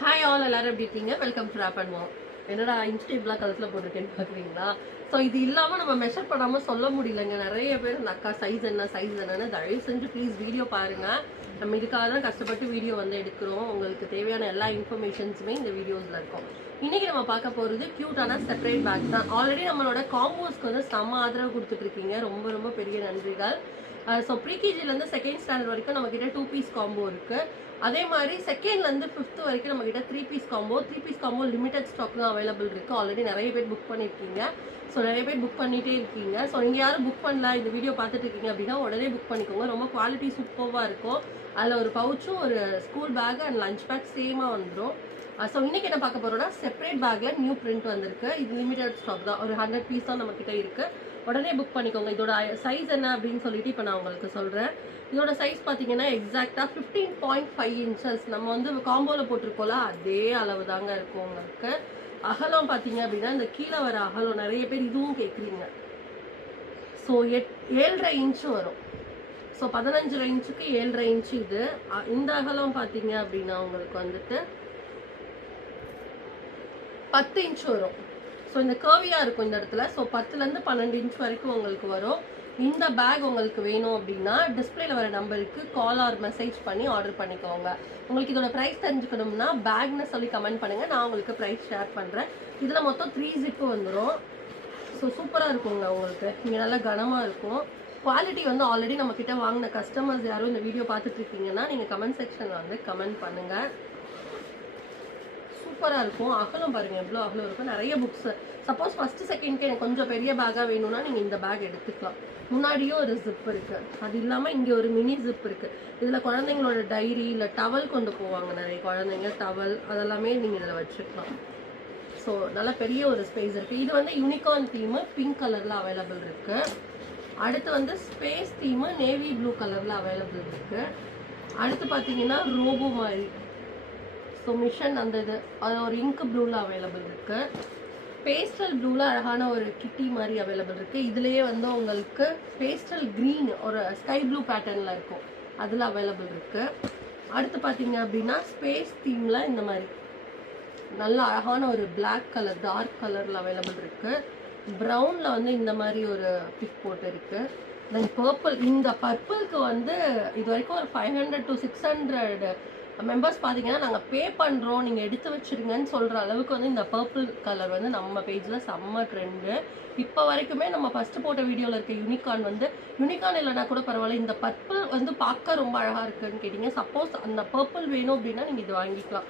Hi all எல்லாரும் எப்படி இருக்கீங்க? வெல்கம் டு ரேப் அண்ட் வாம். என்னடா இன்ஸ்டேப்லாம் கழுத்தில் போட்டிருக்கேன்னு பார்க்குறீங்களா? ஸோ இது இல்லாமல் நம்ம மெஷர் பண்ணாமல் சொல்ல முடியலங்க. நிறைய பேர் இந்த அக்கா சைஸ் என்னன்னு தயவு செஞ்சு ப்ளீஸ் வீடியோ பாருங்கள். நம்ம இதுக்காக தான் கஷ்டப்பட்டு வீடியோ வந்து எடுக்கிறோம். உங்களுக்கு தேவையான எல்லா இன்ஃபர்மேஷன்ஸுமே இந்த வீடியோஸில் இருக்கும். இன்றைக்கி நம்ம பார்க்க போகிறது க்யூட்டான செப்பரேட் பேக் தான். ஆல்ரெடி நம்மளோட காம்போஸ்க்கு வந்து செம்ம ஆதரவு கொடுத்துட்ருக்கீங்க. ரொம்ப ரொம்ப பெரிய நன்றிகள். ஸோ ப்ரீகேஜிலேருந்து செகண்ட் ஸ்டாண்டர்ட் வரைக்கும் நம்மக்கிட்ட 2 பீஸ் காம்போ இருக்குது. அதே மாதிரி செகண்ட்லேருந்து 5th வரைக்கும் நம்மக்கிட்ட 3 பீஸ் காம்போ லிமிடெட் ஸ்டாக் தான் அவைலபிள் இருக்குது. ஆல்ரெடி நிறைய பேர் புக் பண்ணியிருக்கீங்க. ஸோ நிறைய பேர் புக் பண்ணிகிட்டே இருக்கீங்க. ஸோ நீங்கள் யாரும் புக் பண்ணல, இந்த வீடியோ பார்த்துட்டு இருக்கீங்க அப்படின்னா உடனே புக் பண்ணிக்கோங்க. ரொம்ப குவாலிட்டி சூப்பராக இருக்கும். அதில் ஒரு பவுச்சும் ஒரு school bag and lunch bag சேமாக வந்துடும். ஸோ இன்றைக்கி என்ன பார்க்க போகிறோம்னா செப்பரேட் பேக்கில் நியூ பிரிண்ட் வந்திருக்கு. இது லிமிடெட் ஸ்டாக் தான். ஒரு 100 பீஸ் தான் நம்மக்கிட்ட இருக்குது. உடனே புக் பண்ணிக்கோங்க. இதோட சைஸ் என்ன அப்படின்னு சொல்லிட்டு இப்போ நான் உங்களுக்கு சொல்கிறேன். இதோட சைஸ் பார்த்தீங்கன்னா எக்ஸாக்டாக 15.5 inches. நம்ம வந்து காம்போவில் போட்டிருக்கோம்ல அதே அளவு தாங்க இருக்கும் உங்களுக்கு. அகலம் பார்த்தீங்க அப்படின்னா இந்த கீழே வர அகலம் நிறைய பேர் இதுவும் கேட்குறீங்க. ஸோ 7.5 inch வரும். ஸோ 15 inch 7.5 inch இது. இந்த அகலம் பார்த்தீங்க அப்படின்னா உங்களுக்கு வந்துட்டு 10 inch வரும். ஸோ இந்த கர்வியாக இருக்கும் இந்த இடத்துல. ஸோ 10லேருந்து 12 inch வரைக்கும் உங்களுக்கு வரும். இந்த பேக் உங்களுக்கு வேணும் அப்படின்னா டிஸ்பிளேல வர நம்பருக்கு கால் ஆர் மெசேஜ் பண்ணி ஆர்டர் பண்ணிக்கோங்க. உங்களுக்கு இதோட ப்ரைஸ் தெரிஞ்சுக்கணும்னா பேக்னு சொல்லி கமெண்ட் பண்ணுங்கள். நான் உங்களுக்கு ப்ரைஸ் ஷேர் பண்ணுறேன். இதில் மொத்தம் 3 ஜிப்பு வந்துடும். ஸோ சூப்பராக இருக்குங்க. உங்களுக்கு இங்கே நல்லா கனமாக இருக்கும். குவாலிட்டி வந்து ஆல்ரெடி நம்மக்கிட்ட வாங்கின கஸ்டமர்ஸ் யாரும் இந்த வீடியோ பார்த்துட்டு இருக்கீங்கன்னா நீங்கள் கமெண்ட் செக்ஷனில் வந்து கமெண்ட் பண்ணுங்கள். சூப்பராக இருக்கும். அகலம் பாருங்கள் எவ்வளோ அகலம் இருக்கும். நிறைய புக்ஸ் சப்போஸ் ஃபஸ்ட்டு செகண்ட்க்கு எனக்கு கொஞ்சம் பெரிய பேக்காக வேணும்னா நீங்கள் இந்த பேக் எடுத்துக்கலாம். முன்னாடியும் ஒரு ஜிப் இருக்குது. அது இல்லாமல் இங்கே ஒரு மினி ஜிப் இருக்குது. இதில் குழந்தைங்களோட டைரி இல்லை டவல் கொண்டு போவாங்க நிறைய குழந்தைங்க. டவல் அதெல்லாமே நீங்கள் இதில் வச்சுக்கலாம். ஸோ நல்லா பெரிய ஒரு ஸ்பேஸ் இருக்குது. இது வந்து யூனிகார்ன் தீமு பிங்க் கலரில் அவைலபிள் இருக்குது. அடுத்து வந்து ஸ்பேஸ் தீமு நேவி ப்ளூ கலரில் அவைலபிள் இருக்குது. அடுத்து பார்த்தீங்கன்னா ரோபோ மாதிரி ஸோ மிஷன் அந்த இது அது ஒரு இங்க் ப்ளூவில் அவைலபிள் இருக்குது. பேஸ்டல் ப்ளூவில் அழகான ஒரு கிட்டி மாதிரி அவைலபிள் இருக்குது. இதுலேயே வந்து உங்களுக்கு பேஸ்டல் க்ரீன் ஒரு ஸ்கை ப்ளூ பேட்டர்னில் இருக்கும். அதில் அவைலபிள் இருக்குது. அடுத்து பார்த்தீங்க அப்படின்னா ஸ்பேஸ் தீமில் இந்த மாதிரி நல்ல அழகான ஒரு பிளாக் கலர் டார்க் கலரில் அவைலபிள் இருக்குது. ப்ரௌனில் வந்து இந்த மாதிரி ஒரு பிக் போட்டு இருக்குது. தென் பர்பிள் இந்த பர்பிளுக்கு வந்து இது வரைக்கும் ஒரு 500 to 600 மெம்பர்ஸ் பார்த்தீங்கன்னா நாங்கள் பே பண்ணுறோம் நீங்கள் எடுத்து வச்சுருங்கன்னு சொல்கிற அளவுக்கு வந்து இந்த பர்பிள் கலர் வந்து நம்ம பேஜில் செம்ம ட்ரெண்டு. இப்போ வரைக்குமே நம்ம ஃபஸ்ட்டு போட்ட வீடியோவில் இருக்க யூனிகார்ன் வந்து யூனிகார்ன் இல்லைனா கூட பரவாயில்ல. இந்த பர்பிள் வந்து பார்க்க ரொம்ப அழகாக இருக்குதுன்னு கேட்டிங்க. சப்போஸ் அந்த பர்பிள் வேணும் அப்படின்னா நீங்கள் இது வாங்கிக்கலாம்.